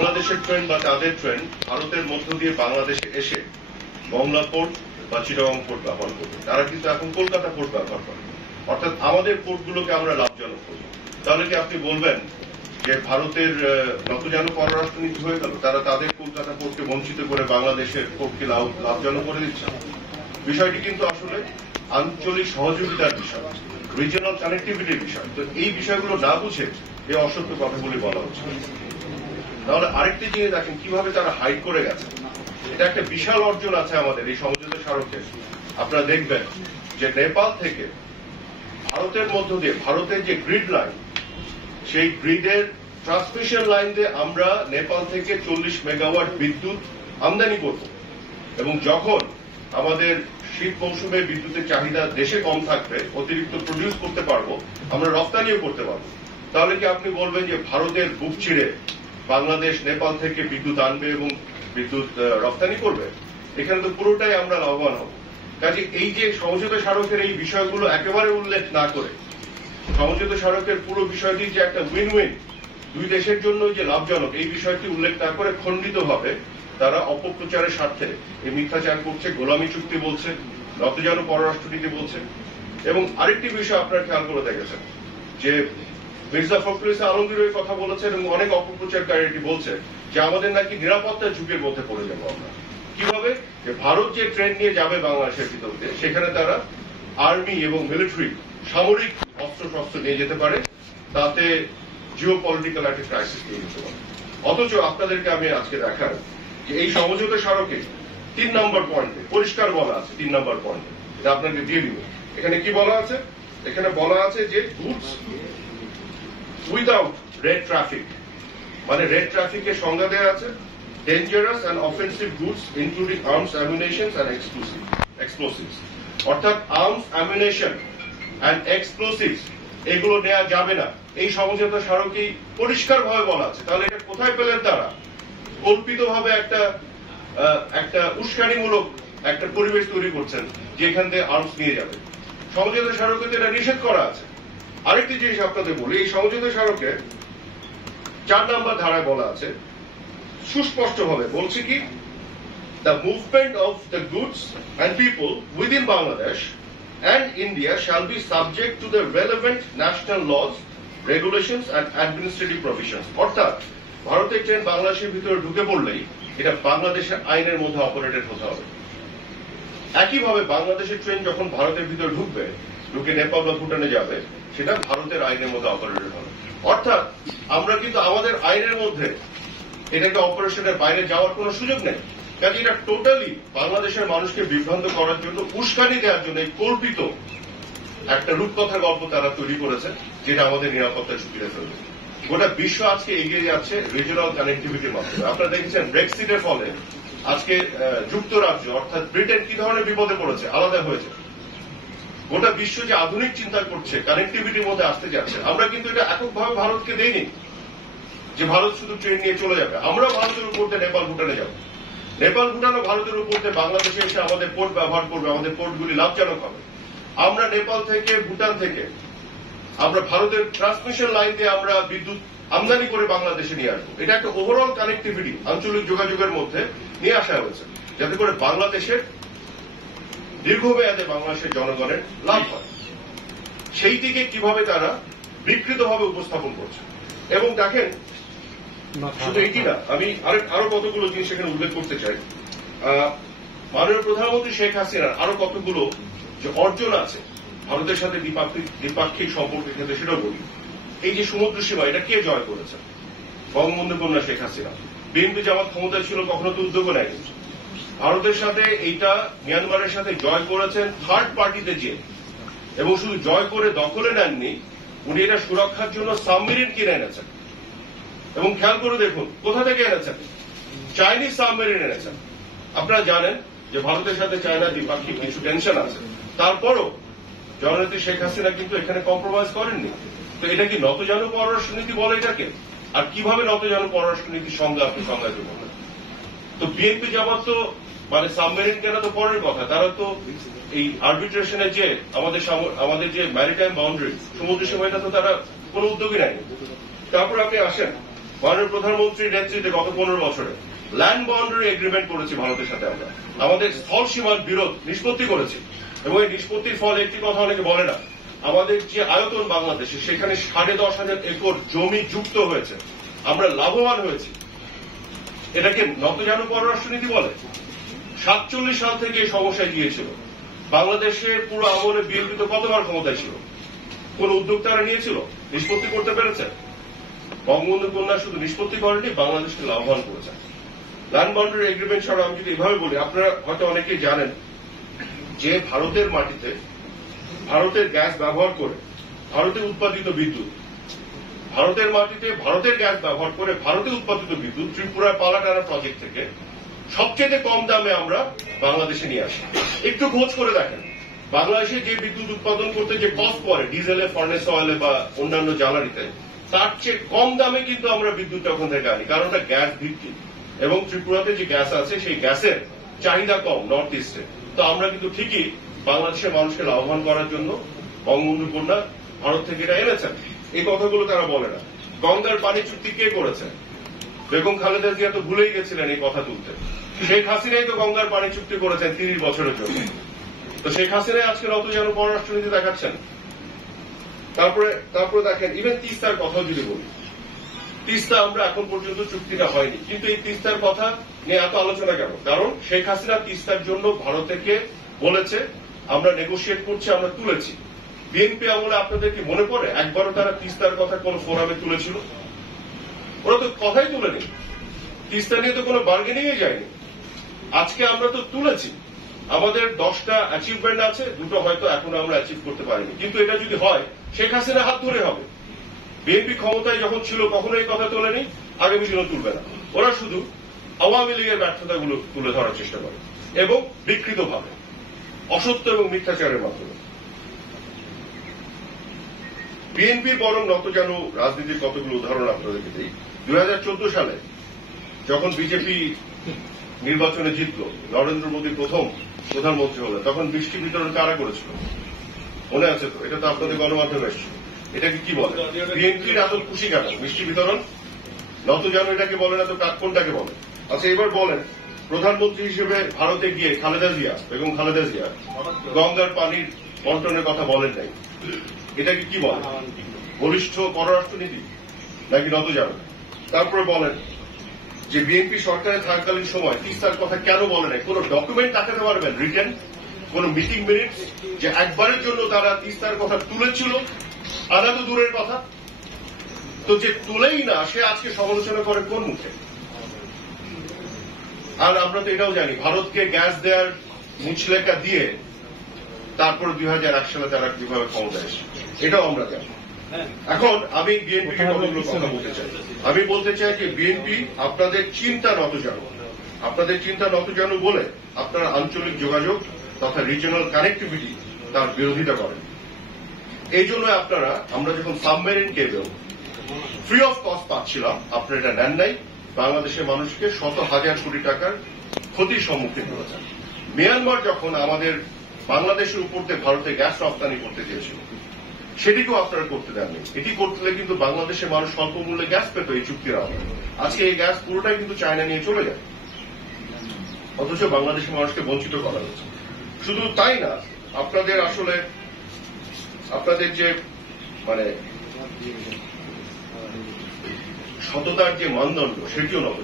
বাংলাদেশের ট্রেন বা তাদের ট্রেন ভারতের মধ্য দিয়ে বাংলাদেশে এসে মংলা পোর্ট বা চিটাগং পোর্ট ব্যবহার করবে। তারা কিন্তু এখন কলকাতা পোর্ট ব্যবহার করে, অর্থাৎ আমাদের পোর্টগুলোকে আমরা লাভজনক করব। তাহলে কি আপনি বলবেন যে ভারতের নতজানু পররাষ্ট্রনীতি হয়ে গেল, তারা তাদের কলকাতা পোর্টকে বঞ্চিত করে বাংলাদেশের পোর্টকে লাভজনক করে দিচ্ছে? বিষয়টি কিন্তু আসলে আঞ্চলিক সহযোগিতার বিষয়, রিজিওনাল কানেক্টিভিটির বিষয়। তো এই বিষয়গুলো না বুঝে এই অসত্য কথাগুলি বলা হচ্ছে। তাহলে আরেকটি জিনিস দেখেন কিভাবে তারা হাইড করে গেছে। এটা একটা বিশাল অর্জন আছে আমাদের এই সমঝোতা স্মারকে। আপনারা দেখবেন যে নেপাল থেকে ভারতের মধ্য দিয়ে ভারতের যে গ্রিড লাইন, সেই গ্রিডের ট্রান্সমিশন লাইন দিয়ে আমরা নেপাল থেকে 40 মেগাওয়াট বিদ্যুৎ আমদানি করব, এবং যখন আমাদের শীত মৌসুমে বিদ্যুতের চাহিদা দেশে কম থাকবে, অতিরিক্ত প্রডিউস করতে পারবো, আমরা রপ্তানিও করতে পারবো। তাহলে কি আপনি বলবেন যে ভারতের বুক ছিঁড়ে বাংলাদেশ নেপাল থেকে বিদ্যুৎ আনবে এবং বিদ্যুৎ রপ্তানি করবে? এখানে তো পুরোটাই আমরা লাভবান হব। কাজে এই যে সমঝোতা স্মারকের এই বিষয়গুলো একেবারে উল্লেখ না করে, সমঝোতা স্মারকের পুরো বিষয়টি যে একটা উইন উইন, দুই দেশের জন্য যে লাভজনক, এই বিষয়টি উল্লেখ না করে খণ্ডিতভাবে তারা অপপ্রচারের স্বার্থে এই মিথ্যাচার করছে, গোলামী চুক্তি বলছে, নতজানু পররাষ্ট্রনীতি বলছে। এবং আরেকটি বিষয় আপনারা খেয়াল করে দেখেছেন যে মির্জা ফখরুল ইসলাম আলমগীর কথা বলেছেন এবং অনেক অপপ্রচারকারী এটি বলছে যে আমাদের নাকি নিরাপত্তার ঝুঁকির মধ্যে পড়ে যাবো আমরা। কিভাবে? যে ভারত যে ট্রেন নিয়ে যাবে বাংলাদেশের ভিতর দিয়ে, সেখানে তারা আর্মি এবং মিলিটারি সামরিক অস্ত্রশস্ত্র নিয়ে যেতে পারে, তাতে জিও পলিটিক্যাল একটা ক্রাইসিস তৈরি হতে পারে। অথচ আপনাদেরকে আমি আজকে দেখাই যে এই সমঝোতা স্মারকে 3 নম্বর পয়েন্টে পরিষ্কার বলা আছে, 3 নম্বর পয়েন্টে, এটা আপনাকে দিয়ে দিব। এখানে কি বলা আছে? এখানে বলা আছে যে গুডস উইদাউট রেড ট্রাফিক, মানে রেড ট্রাফিকের সংজ্ঞা দেওয়া আছে dangerous and offensive goods including arms, ammunitions and explosives. অর্থাৎ আর্মস, অ্যামিউনিশন অ্যান্ড এক্সপ্লোসিভস এগুলো নেওয়া যাবে না, এই সমঝোতা স্মারকেই পরিষ্কারভাবে বলা আছে। তাহলে এটা কোথায় পেলেন তারা? কল্পিতভাবে একটা উস্কানিমূলক একটা পরিবেশ তৈরি করছেন যে এখান থেকে আর্মস নিয়ে যাবে। সমঝোতা স্মারকে তো এটা নিষেধ করা আছে। আরেকটি জিনিস আপনাদের বলি, এই সমঝোতা স্মারকে 4 নম্বর ধারায় বলা আছে সুস্পষ্টভাবে, বলছে কি, the movement of the goods and people within Bangladesh and India shall be subject to the relevant national laws, regulations and administrative provisions. অর্থাৎ ভারতের ট্রেন বাংলাদেশের ভিতরে ঢুকে পড়লেই এটা বাংলাদেশের আইনের মধ্যে অপারেটেড হতে হবে। একইভাবে বাংলাদেশের ট্রেন যখন ভারতের ভিতরে ঢুকে নেপাল বা ভুটানে যাবে, সেটা ভারতের আইনের মধ্যে অপারেটেড হবে। অর্থাৎ আমরা কিন্তু আমাদের আইনের মধ্যে এটাকে অপারেশনের বাইরে যাওয়ার কোনো সুযোগ নেই। কাজে এটা টোটালি বাংলাদেশের মানুষকে বিভ্রান্ত করার জন্য, উস্কানি দেওয়ার জন্য এই কল্পিত একটা রূপকথার গল্প তারা তৈরি করেছে, যেটা আমাদের নিরাপত্তা ঝুঁকিতে ফেলবে। গোটা বিশ্ব আজকে এগিয়ে যাচ্ছে রিজিওনাল কানেক্টিভিটির মাধ্যমে। আপনারা দেখেছেন ব্রেক্সিটের ফলে আজকে যুক্তরাজ্য অর্থাৎ ব্রিটেন কি ধরনের বিপদে পড়েছে, আলাদা হয়েছে। গোটা বিশ্ব যে আধুনিক চিন্তা করছে, কানেক্টিভিটির মধ্যে আসতে যাচ্ছে। আমরা কিন্তু এটা এককভাবে ভারতকে দেইনি যে ভারত শুধু ট্রেন নিয়ে চলে যাবে। আমরাও ভারতের উপর দিয়ে নেপাল ভুটানে যাব, নেপাল ভুটানও ভারতের উপর দিয়ে বাংলাদেশে এসে আমাদের পোর্ট ব্যবহার করবে, আমাদের পোর্টগুলি লাভজনক হবে। আমরা নেপাল থেকে, ভুটান থেকে আমরা ভারতের ট্রান্সমিশন লাইন দিয়ে আমরা বিদ্যুৎ আমদানি করে বাংলাদেশে নিয়ে আসবো। এটা একটা ওভারঅল কানেক্টিভিটি আঞ্চলিক যোগাযোগের মধ্যে নিয়ে আসা হয়েছে, যাতে করে বাংলাদেশের দীর্ঘমেয়াদে বাংলাদেশের জনগণের লাভ হয়। সেই দিকে কিভাবে তারা বিকৃতভাবে উপস্থাপন করছে। এবং দেখেন, শুধু এইটি না, আমি আরো কতগুলো জিনিস এখানে উল্লেখ করতে চাই। মাননীয় প্রধানমন্ত্রী শেখ হাসিনার আরো কতগুলো যে অর্জন আছে ভারতের সাথে দ্বিপাক্ষিক সম্পর্কের ক্ষেত্রে, সেটাও বলি। এই যে সমুদ্র সীমা, এটা কে জয় করেছে? বঙ্গবন্ধু কন্যা শেখ হাসিনা। বিএনপি জামাত ক্ষমতায় ছিল, কখনো তো উদ্যোগও নেয়নি। ভারতের সাথে এইটা মিয়ানমারের সাথে জয় করেছেন থার্ড পার্টিতে যে, এবং শুধু জয় করে দখলে নেননি, উনি এটা সুরক্ষার জন্য সাবমেরিন কিনে এনেছেন। এবং খেয়াল করে দেখুন কোথা থেকে এনেছেন, চাইনিজ সাবমেরিন এনেছেন। আপনারা জানেন যে ভারতের সাথে চায়নার দ্বিপাক্ষিক কিছু টেনশন আছে, তারপরও জননেত্রী শেখ হাসিনা কিন্তু এখানে কম্প্রোমাইজ করেননি। তো এটা কি নতজানু পররাষ্ট্রনীতি বলে এটাকে? আর কিভাবে নতজানু পররাষ্ট্রনীতির সঙ্গে আপনি সংজ্ঞায়িত করবেন? তো বিএনপি জামাত তো মানে সাবমেরিন কেনা তো পরের কথা, তারা তো এই আর্বিট্রেশনে যে আমাদের যে ম্যারিটাইম বাউন্ডারি, সমুদ্র সীমা, এটা তো তারা কোনো উদ্যোগই নেয়নি। তারপর আপনি আসেন মাননীয় প্রধানমন্ত্রীর নেতৃত্বে গত 15 বছরে ল্যান্ড বাউন্ডারি এগ্রিমেন্ট করেছি ভারতের সাথে। আমরা আমাদের স্থল সীমার বিরোধ নিষ্পত্তি করেছি এবং এই নিষ্পত্তির ফলে একটি কথা অনেকে বলে না, আমাদের যে আয়তন বাংলাদেশে সেখানে 10,500 একর জমি যুক্ত হয়েছে, আমরা লাভবান হয়েছি। এটাকে নতজানু পররাষ্ট্রনীতি বলে। 47 সাল থেকে এই সমস্যায় গিয়েছিল। বাংলাদেশের পুরো আমলে বিএনপি তো কতবার ক্ষমতায় ছিল, কোন উদ্যোক্তারা নিয়েছিল, নিষ্পত্তি করতে পেরেছে? বঙ্গবন্ধু কন্যা শুধু নিষ্পত্তি করেনি, বাংলাদেশকে লাভবান করেছে। ল্যান্ড বাউন্ডারি এগ্রিমেন্ট ছাড়া আমি যদি এভাবে বলি, আপনারা হয়তো অনেকেই জানেন যে ভারতের মাটিতে ভারতের গ্যাস ব্যবহার করে ভারতে উৎপাদিত বিদ্যুৎ, ভারতের মাটিতে ভারতের গ্যাস ব্যবহার করে ভারতে উৎপাদিত বিদ্যুৎ ত্রিপুরার পালাটানা প্রজেক্ট থেকে সবচেয়ে কম দামে আমরা বাংলাদেশে নিয়ে আসি। একটু খোঁজ করে দেখেন, বাংলাদেশে যে বিদ্যুৎ উৎপাদন করতে যে কস্ট পড়ে ডিজেলে, ফার্নেস অয়েলে বা অন্যান্য জ্বালানিতে, তার চেয়ে কম দামে কিন্তু আমরা বিদ্যুৎটা ওখান থেকে আনি, কারণ ওটা গ্যাস ভিত্তিক এবং ত্রিপুরাতে যে গ্যাস আছে সেই গ্যাসের চাহিদা কম নর্থ ইস্টে। তো আমরা কিন্তু ঠিকই বাংলাদেশের মানুষকে লাভবান করার জন্য বঙ্গবন্ধু কন্যা ভারত থেকে এটা এনেছেন। এই কথাগুলো তারা বলে না। গঙ্গার পানি চুক্তি কে করেছে? বেগম খালেদা জিয়া তো ভুলেই গেছিলেন এই কথা তুলতে। শেখ হাসিনাই তো গঙ্গার পানি চুক্তি করেছেন 30 বছরের জন্য। তো শেখ হাসিনাই আজকে নতজানু পররাষ্ট্রনীতি দেখাচ্ছেন। তারপরে দেখেন, ইভেন তিস্তার কথাও যদি বলি, তিস্তা আমরা এখন পর্যন্ত চুক্তিটা হয়নি, কিন্তু এই তিস্তার কথা নিয়ে এত আলোচনা কেন? কারণ শেখ হাসিনা তিস্তার জন্য ভারতকে বলেছে আমরা নেগোশিয়েট করছি, আমরা তুলেছি। বিএনপি আমলে আপনাদের কি মনে পড়ে একবারও তারা তিস্তার কথা কোন ফোরামে তুলেছিল? ওরা তো কথাই তুলেনি, তিস্তা নিয়ে তো কোনো বার্গেনিং এ যায়নি। আজকে আমরা তো তুলেছি, আমাদের 10টা অ্যাচিভমেন্ট আছে, 2টো হয়তো এখনো আমরা অ্যাচিভ করতে পারিনি, কিন্তু এটা যদি হয় শেখ হাসিনা হাত ধরে হবে। বিএনপি ক্ষমতায় যখন ছিল কখনো এই কথা তোলেনি, আগামী দিনও তুলবে না। ওরা শুধু আওয়ামী লীগের ব্যর্থতাগুলো তুলে ধরার চেষ্টা করে এবং বিকৃতভাবে, অসত্য এবং মিথ্যাচারের মাধ্যমে। বিএনপির বরং নতজানু রাজনীতির কতগুলো উদাহরণ আপনাদেরকে দিই। 2014 সালে যখন বিজেপি নির্বাচনে জিতল, নরেন্দ্র মোদী প্রথম প্রধানমন্ত্রী হলেন, তখন বৃষ্টি বিতরণ কারা করেছিল মনে আছে তো? এটা তো আপনাদের গণমাধ্যমে এসেছিল। এটাকে কি বলে? বিএনপির এত খুশি কেন মিষ্টি বিতরণ? নতজানু এটাকে বলে না তো কোনটাকে বলে? আচ্ছা এবার বলেন, প্রধানমন্ত্রী হিসেবে ভারতে গিয়ে বেগম খালেদা জিয়া গঙ্গার পানির বন্টনের কথা বলেন নাই, এটাকে কি বলে? বলিষ্ঠ পররাষ্ট্রনীতি নাকি নতজানু? তারপরে বলেন যে বিএনপি সরকারে থাকাকালীন সময় তিস্তার কথা কেন বলে নাই? কোন ডকুমেন্ট দেখাতে পারবেন রিটেন, কোন মিটিং মিনিটস যে একবারের জন্য তারা তিস্তার কথা তুলেছিল? আদা তো দূরের কথা। তো যে তুলেই না সে আজকে সমালোচনা করে কোন মুখে? আর আমরা তো এটাও জানি ভারতকে গ্যাস দেওয়ার মুচলেখা দিয়ে তারপরে 2001 সালে তারা কিভাবে ক্ষমতায় এসে, এটাও আমরা জানি। এখন আমি বিএনপিকে কতগুলো কথা বলতে চাই। আমি বলতে চাই যে বিএনপি আপনাদের চিন্তা নতজানু বলে আপনারা আঞ্চলিক যোগাযোগ তথা রিজিওনাল কানেক্টিভিটি তার বিরোধিতা করেন। এই জন্য আমরা যখন submarine cable free of cost পাচ্ছিলাম, আপনারা এটা নেন নাই, বাংলাদেশের মানুষকে শত হাজার কোটি টাকার ক্ষতির সম্মুখীন করেছেন। মিয়ানমার যখন আমাদের বাংলাদেশের উপর দিয়ে ভারতে গ্যাস রপ্তানি করতে চেয়েছিল, সেটিকেও আপনারা করতে দেননি। এটি করতে কিন্তু বাংলাদেশের মানুষ স্বল্প মূল্যে গ্যাস পেত এই চুক্তির আওতায়। আজকে এই গ্যাস পুরোটাই কিন্তু চায়না নিয়ে চলে যায়, অথচ বাংলাদেশের মানুষকে বঞ্চিত করা হয়েছে। শুধু তাই না, আপনাদের যে সততার যে মানদণ্ড সেটিও নতুন।